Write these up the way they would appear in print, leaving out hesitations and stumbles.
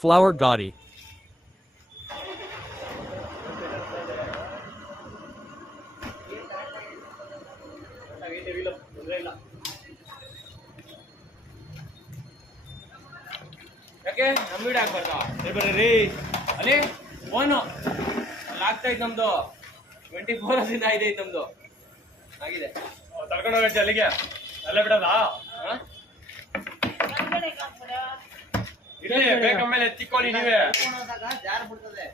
Flower Gotti. ಯಾಕೆ ನಮ್ಮ video ಹಾಕ್ಬಾರ್ದಾ ಬರ್ರಿ ಅಲ್ಲಿ ಫೋನು ಅಲ್ಲಿ ಆಗ್ತಾ ಇತ್ತು ನಮ್ದು 24 hours ಇಂದ ಇದೆ ನಮ್ದು ಆಗಿದೆ ತಳ್ಕೊಂಡು ಹೋಗಿ ಅಲ್ಲಿಗೆ ಅಲ್ಲೇ ಬಿಡಲ್ಲ ಇರಲಿ ಬೇಕಂಮೇಲೆ ಎತ್ತಿಕೊಳ್ಳಿ ನೀವೇ ಜಾರ್ ಬಿಡ್ತದೆ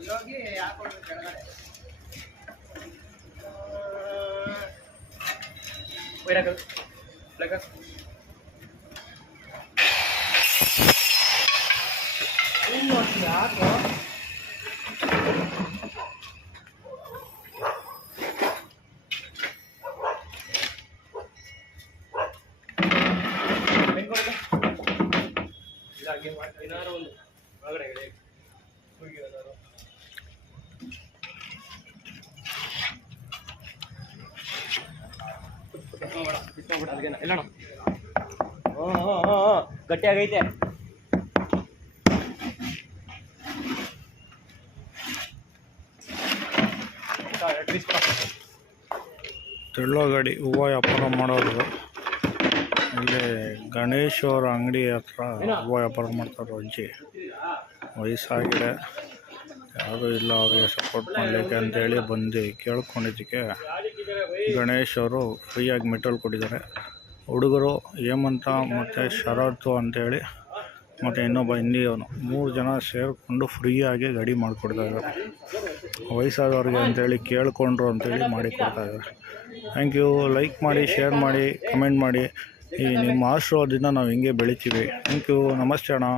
ಇಲ್ಲೋಗಿ ಹಾಕೊಳ್ಳಿ ಕೆಳಗಡೆ ಯಾಕೋ ಏನಾದ್ರು ಒಂದು ಒಳಗಡೆ ಎಲ್ಲಣ ಗಟ್ಟಿಯಾಗೈತೆ ತೆಳ್ಳೋ ಗಾಡಿ ಹೂವು ವ್ಯಾಪಾರ ಮಾಡೋರು ಇಲ್ಲಿ ಗಣೇಶ್ ಅವ್ರ ಅಂಗಡಿ ಹತ್ರ ಹೂವು ವ್ಯಾಪಾರ ಮಾಡ್ತಾರೆ ಅಜ್ಜಿ ವಯಸ್ಸಾಗಿದೆ ಯಾವುದೂ ಇಲ್ಲ ಅವ್ರಿಗೆ ಸಪೋರ್ಟ್ ಮಾಡಲಿಕ್ಕೆ ಅಂತೇಳಿ ಬಂದು ಕೇಳ್ಕೊಂಡಿದ್ದಕ್ಕೆ ಗಣೇಶ್ ಅವರು ಫ್ರೀಯಾಗಿ ಮೆಟಲ್ ಕೊಟ್ಟಿದ್ದಾರೆ. ಹುಡುಗರು ಹೇಮಂತ ಮತ್ತು ಶರತ್ತು ಅಂತೇಳಿ ಮತ್ತು ಇನ್ನೊಬ್ಬ ಹಿಂದಿಯವನು 3 ಜನ ಸೇರಿಕೊಂಡು ಫ್ರೀಯಾಗಿ ಗಾಡಿ ಮಾಡಿಕೊಡ್ತಾಯಿದ್ದಾರೆ. ವಯಸ್ಸಾದವ್ರಿಗೆ ಅಂತೇಳಿ ಕೇಳಿಕೊಂಡ್ರು ಅಂತೇಳಿ ಮಾಡಿಕೊಡ್ತಾಯಿದ್ದಾರೆ. Thank you. ಲೈಕ್ ಮಾಡಿ, ಶೇರ್ ಮಾಡಿ, ಕಮೆಂಟ್ ಮಾಡಿ. ಈ ನಿಮ್ಮ ಆಶೀರ್ವಾದದಿಂದ ನಾವು ಹಿಂಗೆ ಬೆಳಿತೀವಿ. Thank you. ನಮಸ್ತೆ ಅಣ್ಣ.